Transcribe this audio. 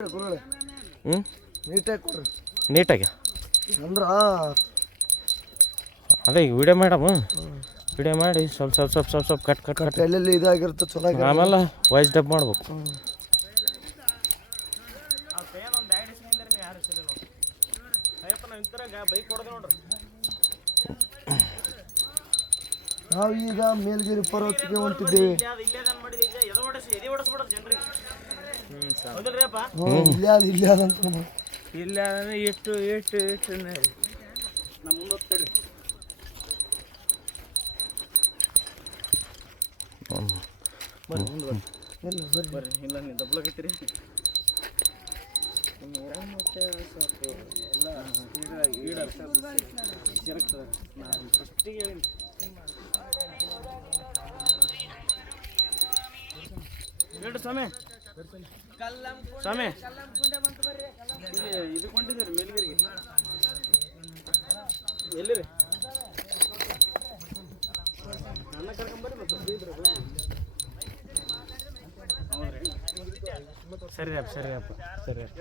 ಹ್ಞೂ ನೀಟಾಗಿ ಕೊಡ್ರಿ ನೀಟಾಗಿ ಅಂದ್ರೆ ಅದೇ ಈಗ ವಿಡಿಯೋ ಮಾಡಮ್ಮ ವಿಡಿಯೋ ಮಾಡಿ ಸ್ವಲ್ಪ ಸ್ವಲ್ಪ ಸ್ವಲ್ಪ ಸ್ವಲ್ಪ ಸ್ವಲ್ಪ ಕಟ್ ಕಟ್ ಕಟ್ ಎಲ್ಲೆಲ್ಲಿ ಇದಾಗಿರುತ್ತೆ ಚಲೋ ಆಮೇಲೆ ವಾಯ್ಸ್ ಡಬ್ ಮಾಡ್ಬೇಕು. ನಾವು ಈಗ ಮೇಲ್ಗಿರಿ ಪರ್ವತಕ್ಕೆ ಹೊಂಟಿದ್ದೇವೆ. ಇಲ್ಲೇ ಅದಂತ ಇಲ್ಲ ಎಷ್ಟು ಎಷ್ಟು ಎಷ್ಟು ಬರ್ರಿ ಇಲ್ಲ ನೀವು ದಬ್ಲಾಗತ್ತೀರಿ ಮತ್ತೆ ಸ್ವಲ್ಪ ಎಲ್ಲ ಜರಗ್ತದೆ. ನಾನು ಫಸ್ಟಿಗೆ ಹೇಳಿ ಹೇಳ್ರಿ ಸ್ವಾಮಿ ಸ್ವಾಮಿ ಇಲ್ಲಿ ಇದು ಕೊಂಡಿದ್ದೀರಿ ಮೇಲ್ಗಿರಿಗೆ ಎಲ್ಲಿರಿ ನನ್ನ ಕರ್ಕೊಂಬರ್ರಿ ಮತ್ತೆ ಸರಿ ಅಪ್ಪ ಸರಿ ಅಪ್ಪ ಸರಿ.